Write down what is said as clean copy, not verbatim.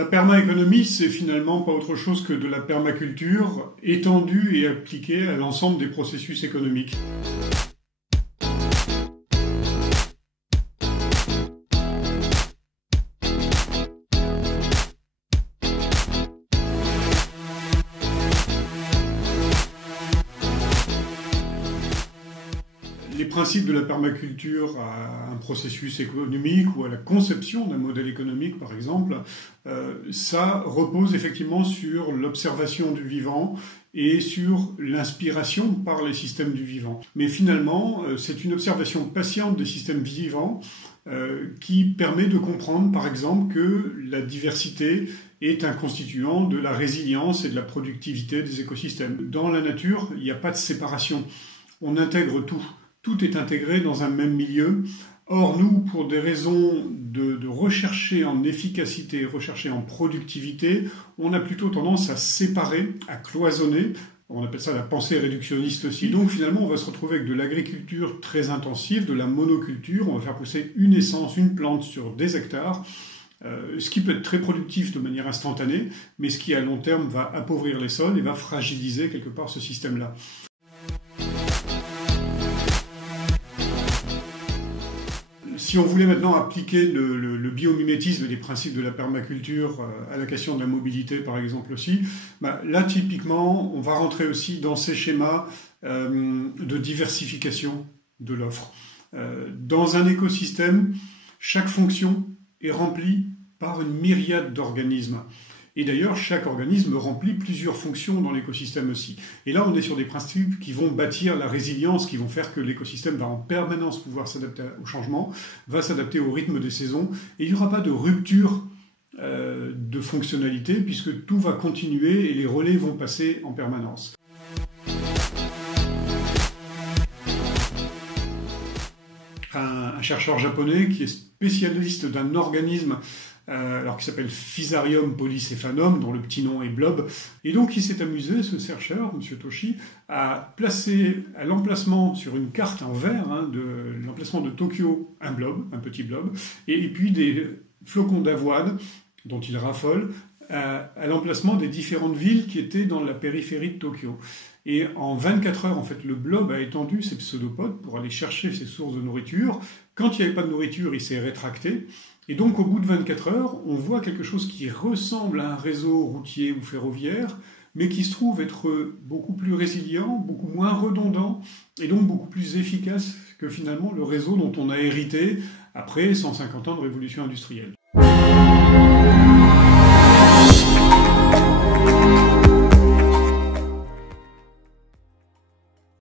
La permaéconomie, c'est finalement pas autre chose que de la permaculture étendue et appliquée à l'ensemble des processus économiques. Les principes de la permaculture à un processus économique ou à la conception d'un modèle économique, par exemple, ça repose effectivement sur l'observation du vivant et sur l'inspiration par les systèmes du vivant. Mais finalement, c'est une observation patiente des systèmes vivants qui permet de comprendre, par exemple, que la diversité est un constituant de la résilience et de la productivité des écosystèmes. Dans la nature, il n'y a pas de séparation. On intègre tout. Tout est intégré dans un même milieu. Or, nous, pour des raisons de rechercher en efficacité, rechercher en productivité, on a plutôt tendance à séparer, à cloisonner. On appelle ça la pensée réductionniste aussi. Donc finalement, on va se retrouver avec de l'agriculture très intensive, de la monoculture. On va faire pousser une essence, une plante sur des hectares. Ce qui peut être très productif de manière instantanée, mais ce qui à long terme va appauvrir les sols et va fragiliser quelque part ce système-là. Si on voulait maintenant appliquer le biomimétisme et les principes de la permaculture à la question de la mobilité, par exemple aussi, là, typiquement, on va rentrer aussi dans ces schémas de diversification de l'offre. Dans un écosystème, chaque fonction est remplie par une myriade d'organismes. Et d'ailleurs, chaque organisme remplit plusieurs fonctions dans l'écosystème aussi. Et là, on est sur des principes qui vont bâtir la résilience, qui vont faire que l'écosystème va en permanence pouvoir s'adapter au changement, va s'adapter au rythme des saisons, et il n'y aura pas de rupture de fonctionnalité, puisque tout va continuer et les relais vont passer en permanence. Un chercheur japonais qui est spécialiste d'un organisme qui s'appelle Fusarium polycephanum, dont le petit nom est blob. Et donc il s'est amusé, ce chercheur, M. Toshi, à placer à l'emplacement sur une carte en vert de l'emplacement de Tokyo un blob, un petit blob, et puis des flocons d'avoine dont il raffole à l'emplacement des différentes villes qui étaient dans la périphérie de Tokyo. Et en 24 heures, en fait, le blob a étendu ses pseudopodes pour aller chercher ses sources de nourriture. Quand il n'y avait pas de nourriture, il s'est rétracté. Et donc, au bout de 24 heures, on voit quelque chose qui ressemble à un réseau routier ou ferroviaire, mais qui se trouve être beaucoup plus résilient, beaucoup moins redondant, et donc beaucoup plus efficace que finalement le réseau dont on a hérité après 150 ans de révolution industrielle.